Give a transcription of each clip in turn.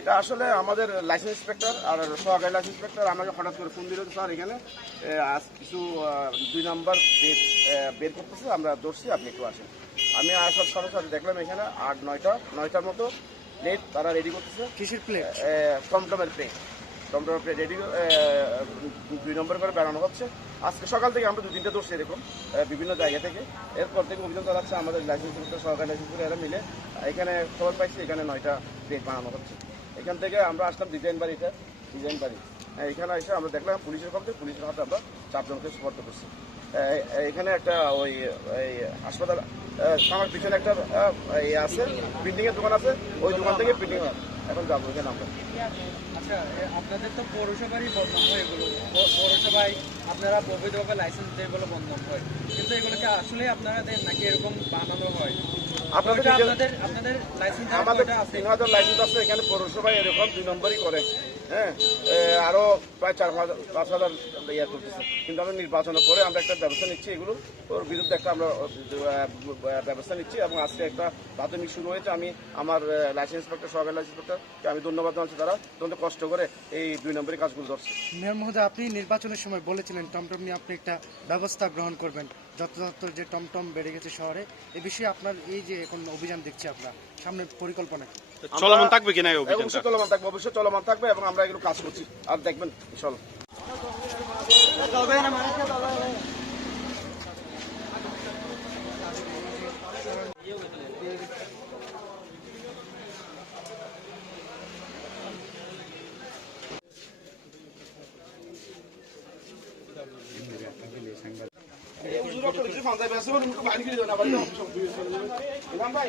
এটা আসলে আমাদের লাইসেন্স ইন্সপেক্টর আর সহকারী লাইসেন্স ইন্সপেক্টর আমাকে হঠাৎ করে ফোন দিল স্যার এখানে আজ কিছু দুই নম্বর বেড বের করতেছে আমরা ধরছি আপনি একটু আসেন। আমি আসার সাথে সাথে দেখলাম এখানে আট নয়টা নয়টার মতো প্লেট তারা রেডি করতেছে। কিসের প্লেট টমটমের প্লেট টমটমের প্লেট রেডি দুই নম্বর করে বেড়ানো হচ্ছে। আজকে সকাল থেকে আমরা দু তিনটা ধরছি এরকম বিভিন্ন জায়গা থেকে। এরপর থেকে অভিযান চালাচ্ছে আমাদের লাইসেন্স ইন্সপেক্টর সহকারী লাইসেন্স ইন্সপেক্টর এরা মিলে এখানে খবর পাইছি এখানে নয়টা প্লেট বানানো হচ্ছে। এখান থেকে আমরা আসলাম ডিজাইন বাড়িটা ডিজাইন বাড়ি। হ্যাঁ, এখানে এসে আমরা দেখলাম পুলিশের পক্ষে পুলিশের হাতে আমরা চারজনকে সুপর্দ করছি। এখানে একটা ওই হাসপাতাল আমার পিছনে একটা ইয়ে আছে প্রিন্টিং এর দোকান আছে ওই দোকান থেকে প্রিন্টিং এখন যাব এখানে আমরা। আচ্ছা আপনাদের তো পৌরসভারই বদনাম হয় এগুলো। পৌরসভায় আপনারা বৈধভাবে লাইসেন্স দেয় বলে বদনাম হয়। কিন্তু এগুলোকে আসলে আপনারা দেন নাকি এরকম বানানো হয়? আপনাদের আপনাদের আপনাদের লাইসেন্স আমাদের আছে। তিন হাজার লাইসেন্স আছে এখানে পৌরসভায় এরকম দুই নম্বরই করে। হ্যাঁ আরও প্রায় চার পাঁচ হাজার ইয়ে করতেছে। কিন্তু আমরা নির্বাচনের পরে আমরা একটা ব্যবস্থা নিচ্ছি এগুলো। ওর বিরুদ্ধে একটা আমরা ব্যবস্থা নিচ্ছি এবং আজকে একটা প্রাথমিক শুরু হয়েছে। আমি আমার লাইসেন্স ইন্সপেক্টর সহকারী লাইসেন্স ইন্সপেক্টর আমি ধন্যবাদ জানাচ্ছি তারা। তোমাদের কষ্ট করে এই দুই নম্বরের কাজগুলো ধরছে। মেয়র মহোদয় আপনি নির্বাচনের সময় বলেছিলেন টমটম নিয়ে আপনি একটা ব্যবস্থা গ্রহণ করবেন। যথাযথ যে টমটম বেড়ে গেছে শহরে এ বিষয়ে আপনার এই যে এখন অভিযান দেখছি আপনার সামনে পরিকল্পনা কি? চলমান থাকবে কিনা অবশ্যই চলমান থাকবে অবশ্যই চলমান থাকবে এবং আমরা এগুলো কাজ করছি। আর দেখবেন চলো ভাই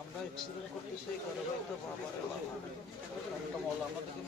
আমরা এক্সিডেন্ট করতে সেই কারণে তো বাবার একটা মল আমাদেরকে